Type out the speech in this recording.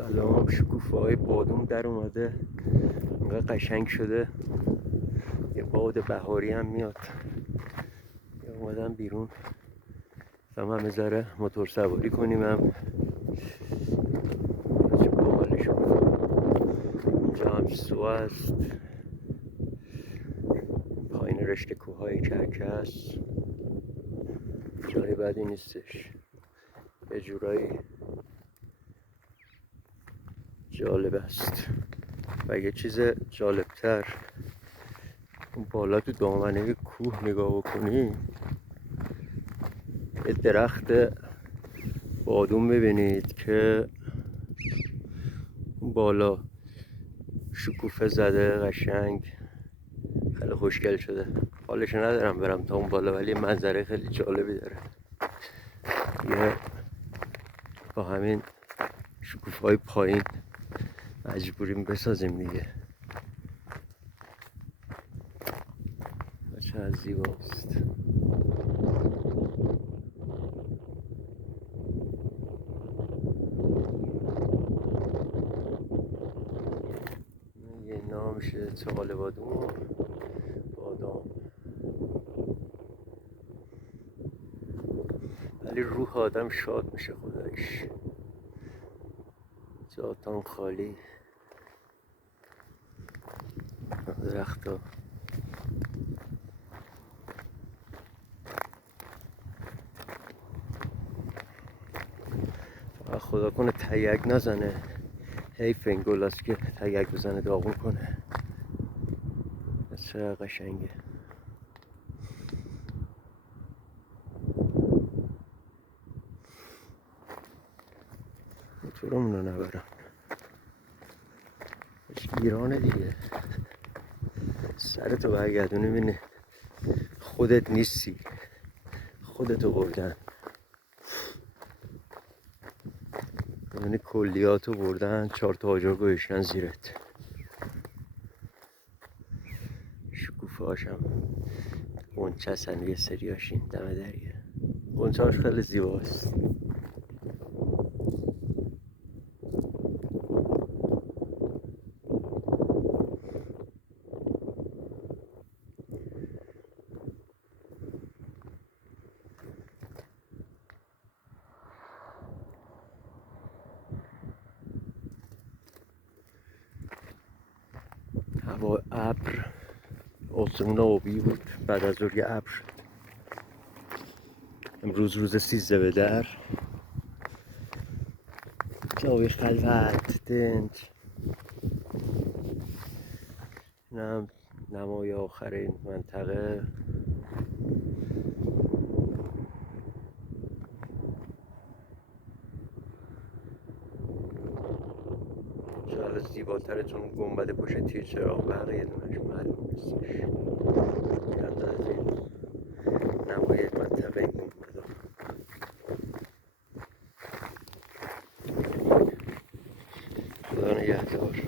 سلام. شکوفه های بادوم در اومده، انقدر قشنگ شده. یه باد بهاری هم میاد. یه اومدم بیرون هم همه ذره موتور سواری کنیم. هم چه باحال شکوفه. اینجا هم سو است، پایین رشته کوههای کرکس. جای بدی نیستش، یه جورایی جالب است. و یه چیز جالبتر، اون بالا تو دامنه کوه نگاه بکنی، یه درخت بادوم ببینید که اون بالا شکوفه زده، قشنگ، خیلی خوشگل شده. حالش ندارم برم تا اون بالا، ولی منظره خیلی جالبی داره. یه با همین شکوفه های پایین مجبوریم بسازیم دیگه. چقدر زیباست. یه نام میشه چغال بادوم، بادام. ولی روح آدم شاد میشه خدایش. جاتان خالی، درختا. خدا کنه تیگ نزنه، حیف این گل است که تیگ بزنه داغون کنه. چه قشنگه. موتورمون رو نبرم، ایرانه دیگه. سرتو برگردونی ببینی خودت نیستی، خودتو بردن. یعنی کلیاتو بردن، 4 تا آجر گوشتن زیرت. شکوفه هاشم غنچه هستن، یه سریاشین دم دریه. غنچه هاش خیلی زیباست. هوا ابر، آسمون آبی بود، بعد از ظهر یه ابر شد. امروز روز 13 به در، جای خلوت دنج. اینم نمای آخر این منطقه. شاید زیباتره چون گنبد پشت تیر چراغ برقی یه دونش معلوم نیستش. یاد از این نمای منطقه این گنبدا. خدا نگهدار.